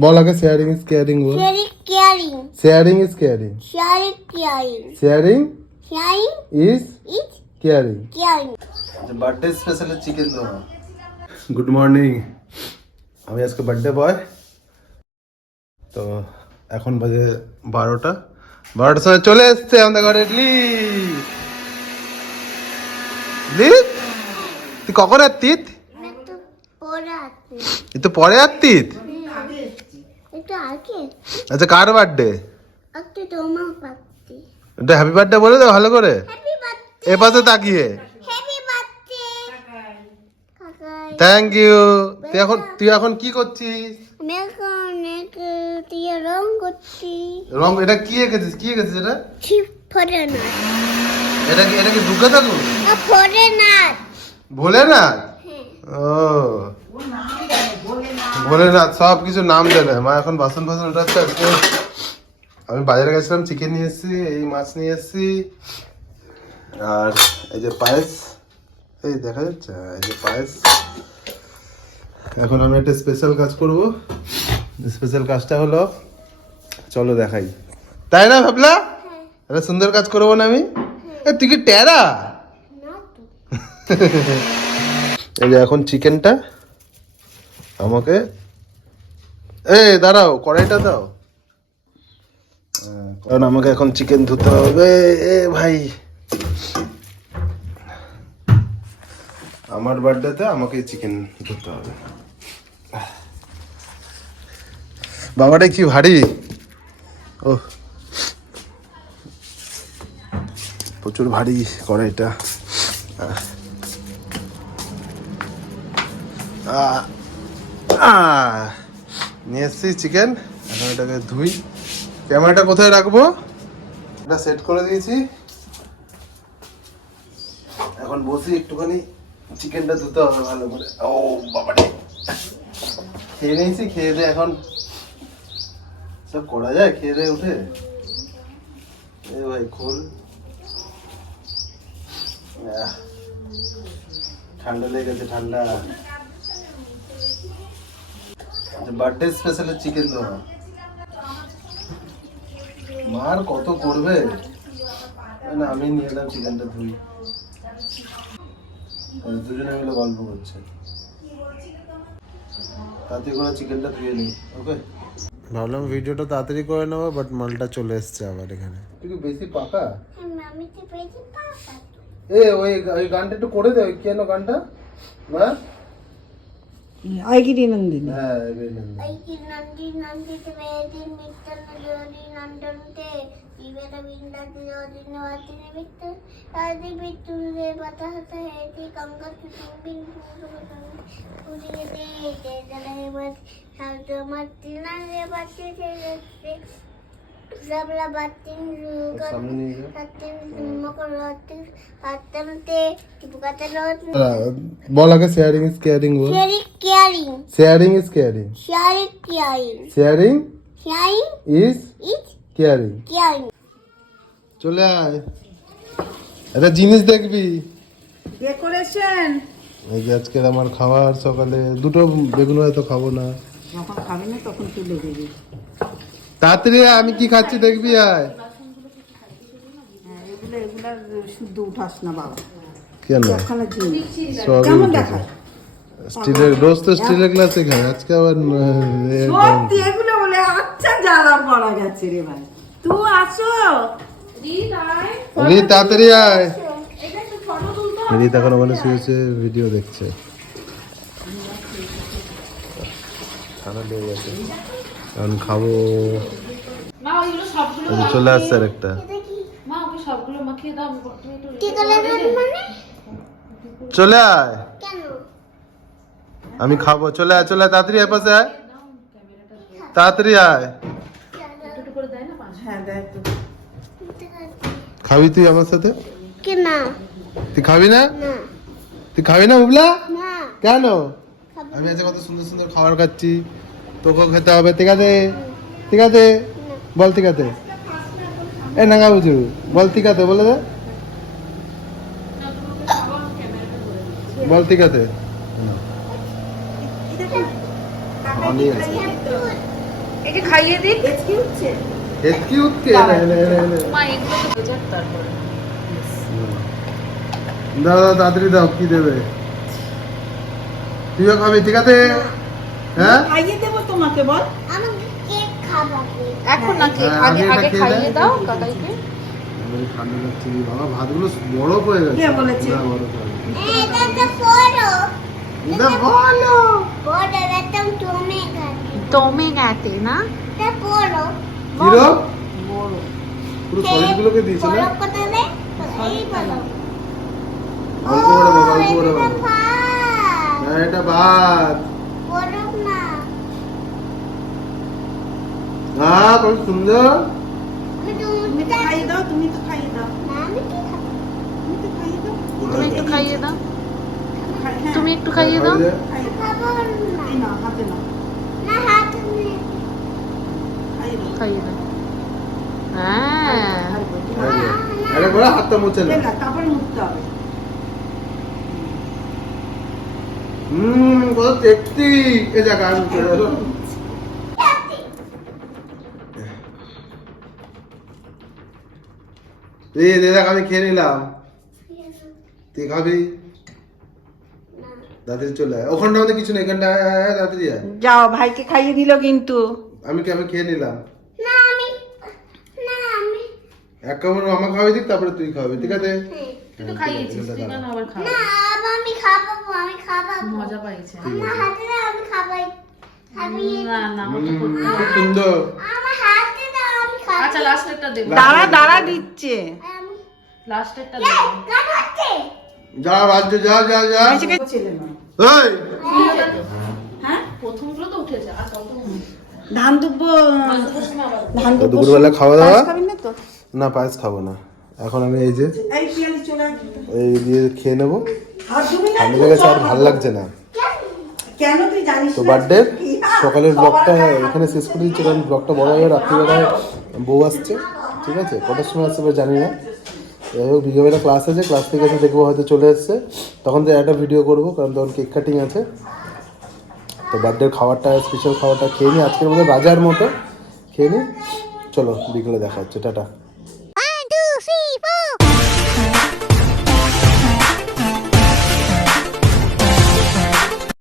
বল আগে sharing is caring ball. Sharing, caring. Sharing is caring. Sharing, caring. Sharing Sharing is is caring. caring. Birthday special chicken দেওয়া। Good morning, আমি আজকে birthday boy. তো এখন বাজে 12টা। 12টার সময় চলে এসছে আমাদের ঘরে ইডলি। তুই কখন আসতিস? একটু পরে আছে। একটু পরে আসতিস? একটু আগে। আচ্ছা, কার বার্থডে? একটু তোমার বার্থডে। এটা হ্যাপি বার্থডে বলে দাও ভালো করে, হ্যাপি বার্থডে। এ পাশে তাকিয়ে। হ্যাপি বার্থডে কাকাই। Thank you. তুই এখন কি করছিস? আমি এখন দিয়ে রং করছি। রং এটা কি এঁকেছিস? কি এঁকেছিস এটা? ঠিক পরে না। এটা কি দুর্গা ঠাকুর? পরে না। ভোলে না? ও ভোলে না, সব কিছু নাম দেবে। মা এখন বাসন ফাসন উঠাচ্ছে। আজকে আমি বাজারে গেছিলাম, চিকেন নিয়ে এসেছি, এই মাছ নিয়ে এসেছি, আর এই যে পায়েস, এই দেখা যাচ্ছে, এই যে পায়েস। এখন আমি একটা স্পেশাল কাজ করব। স্পেশাল কাজটা হলো, চলো দেখাই। তাই না ভাবলা? একটা সুন্দর কাজ করবো না আমি? তুই কি টেরা? না তো। এই যে এখন চিকেনটা আমাকে, দাঁড়াও, কড়াইটা দাও। কারণ আমাকে এখন চিকেন ধুতে হবে। ভাই, আমার বার্থডেতে আমাকে চিকেন ধুতে হবে। বাবাটা কি ভারী! ও প্রচুর ভারী কড়াইটা। নিয়ে এসছি চিকেন, এখন এটাকে ধুই। ক্যামেরাটা কোথায় রাখবো? এটা সেট করে দিয়েছি। এখন বসি, একটুখানি চিকেনটা ধুতে হবে ভালো করে। ও বাবা, খেয়ে নিয়েছি, খেয়ে দিয়ে এখন সব করা যায়। খেয়ে দিয়ে উঠে ভাই খোল, ঠান্ডা লেগে গেছে, ঠান্ডা। বার্থডে স্পেশাল চিকেন দেওয়া। মার কত করবে না, আমি নিয়ে এলাম চিকেনটা ধুই। দুজনে মিলে গল্প করছে। তাতে করে চিকেনটা ধুয়ে নিই। ওকে, ভাবলাম ভিডিওটা তাড়াতাড়ি করে নেবো, বাট মালটা চলে এসছে আবার এখানে। তুই কি বেশি পাকা? আমি তো পেয়েছি পাপা। ওই গানটা একটু করে দে। কেন গানটা? মা আইগিরি নন্দিনী। হ্যাঁ, ಐಕಿ ನಂದಿ ನಂದಿತ ವೇದಿ ಮಿತ್ತನ ಜೋಡಿ ನಂದಂತೆ ಇವರ ವಿಂದತಿ ಜೋಡಿನ ವಾತಿನಿ ಬಿತ್ತು ಆದಿ ಬಿತ್ತು ದೇ ಬತಹತ ಹೇತಿ ಕಂಗರ್ ತುಂಬಿನ್ ಪೂರಿಗೆ ದೇ ಜಲೈ ಮತ್ ಶಬ್ದ ಮತ್ತಿನ ದೇ ಬತ್ತಿ ದೇ सबला बातिन बातिन मकरते बातनते टिपकाते लोट। বল আগে sharing is caring ball. Sharing, caring. Sharing is caring. Sharing, caring. Sharing Sharing is is caring. caring. চলে আয়, একটা জিনিস দেখবি। ডেকোরেশন এই যে আজকের আমার খাবার, সকালে দুটো বেগুন হয়তো খাবো না। যখন খাবি না তখন তুলে দিবি। তাড়াতাড়ি আয়, আমি কি খাচ্ছি দেখবি। আয়। হ্যাঁ, এগুলার শুদ্ধ উঠাস না বাবা। কেন? একখানা জিনিস সবই কেমন উঠেছে। দেখায়? স্টিলের, রোজ তো স্টিলের গ্লাসে খাই, আজকে আবার সত্যি এগুলো বলে আচ্ছা জ্বালা পড়া গেছে রে ভাই। তুই আসো রি, তাড়াতাড়ি আয়। রি তখন ওখানে শুয়েছে, ভিডিও দেখছে। ঠান্ডা লেগে গেছে, এখন খাবো। চলে আসছে আর একটা। চলে আয়, কেন? আমি খাবো। চলে আয়, চলে আয়, তাড়াতাড়ি আয়, পাশে আয়, তাড়াতাড়ি আয়। হ্যাঁ দেখ তো। খাবি তুই আমার সাথে? কে না? তুই খাবি না? না তুই খাবি না বুবলা? না কেন? আমি আজকে কত সুন্দর সুন্দর খাবার খাচ্ছি, তোকেও খেতে হবে। ঠিক আছে, ঠিক আছে, বল ঠিক আছে। এ নাঙ্গা বুঝু, বল ঠিক আছে, বলে দে, বল ঠিক আছে। ভালোই আছে। একে খাইয়ে দিক। কি হচ্ছে? এতকি উতকে না না না মা এগুলো তো ভেজার তারপরে। দাও দাও তাড়াতাড়ি দাও কি দেবে তুইও খাবি ঠিক আছে হ্যাঁ খাইয়ে দেবো তোমাকে বল। আমাকে কেক খাওয়াবে। এখন না কেক, হ্যাঁ, আগে আগে এটা আগে খেয়ে খাইয়ে দে। দাও কাকাইকে। আমার ঠান্ডা লাগছে রে বাবা ভাতগুলো বড় হয়ে গেছে কে বলেছে? না, বড় করে। এটা তো বড়। এটা বলো বড় এটা তুমি খাবে। টমে গাতে না? এটা বড়। কিরো বড়। পুরো সলিড গুলোকে দিয়েছে না বড় কথা দে। এই বড়। অল্প করে বাবা অল্প করে এটা বাবা ভাত। না এটা ভাত বড় না। না কত সুন্দর আমি তুমি তো খাইয়ে দাও, তুমি তো খাইয়ে দাও, না আমি কি খাবো? তুমি তো খাইয়ে দাও। তুমি একটু খাইয়ে দাও। হ্যাঁ, তুমি একটু খাইয়ে দাও। খাইয়ে দাও। খাবো না। এই নাও, হাতে নাও, না হাত নেই। খাইয়ে দাও। খাইয়ে দাও। হ্যাঁ। আরে বড় হাতটা মুছে না না, তারপরে মুছতে হবে। কত টেস্টি এই জায়গা আমি চলে এলো এই দেখ আমি খেয়ে নিলাম তুই খাবি দাদি চলে আয় ওখানটা আমাদের কিছু নেই এখানটা দাদি আয় যাও, ভাইকে খাইয়ে দিল কিন্তু। আমি খেয়ে নিলাম না আমি না আমি এক কামড় মামা খাওয়াই দিক তারপরে তুই খাওয়াবি ঠিক আছে তুই তো খাইয়েছিস, তুই কেন আবার খাওয়া? না আবার আমি খাবো আমি খাবো মজা পাইছে। আমার হাতে দাও আমি খাবাই খাবি না না আমার তো করতে হবে। খুব সুন্দর আমার হাতে দাও আমি খাবো আচ্ছা লাস্টেরটা দেব। দাঁড়া দাঁড়া দিচ্ছে। আমি লাস্টেরটা দেব। গান হচ্ছে যা রাজ্য যা যা যা ছেলে নয়। এই হ্যাঁ, প্রথমগুলো তো উঠেছে আর কত ধান দুব্বো, ধান তো দুব্বো দুপুরবেলা খাওয়া দাওয়া পায়েস খাবি না তো? না পায়েস খাবো না এখন আমি এই যে এই পিয়ালি চলে আয়। এই দিয়ে খেয়ে নেবো হাত ধুবি না? ঠান্ডা লেগেছে আর ভালো লাগছে না কেন তুই জানিস তো না? বার্থডে সকালের সবার ব্লগটা গায়ে হাত এখানে শেষ করে দিচ্ছি কারণ ব্লগটা বড় হয়ে রাত্রিবেলায় বউ আসছে ঠিক আছে কটার সময় আসছে এবার জানি না যাই হোক বিকেলবেলা ক্লাস আছে ক্লাস থেকে এসে দেখবো হয়তো চলে এসছে তখন তো একটা ভিডিও করবো কারণ তখন কেক কাটিং আছে তো বার্থডের খাবারটা স্পেশাল খাবারটা খেয়ে নিই আজকের মতো রাজার মতো খেয়ে নিই চলো বিকেলে দেখা হচ্ছে টাটা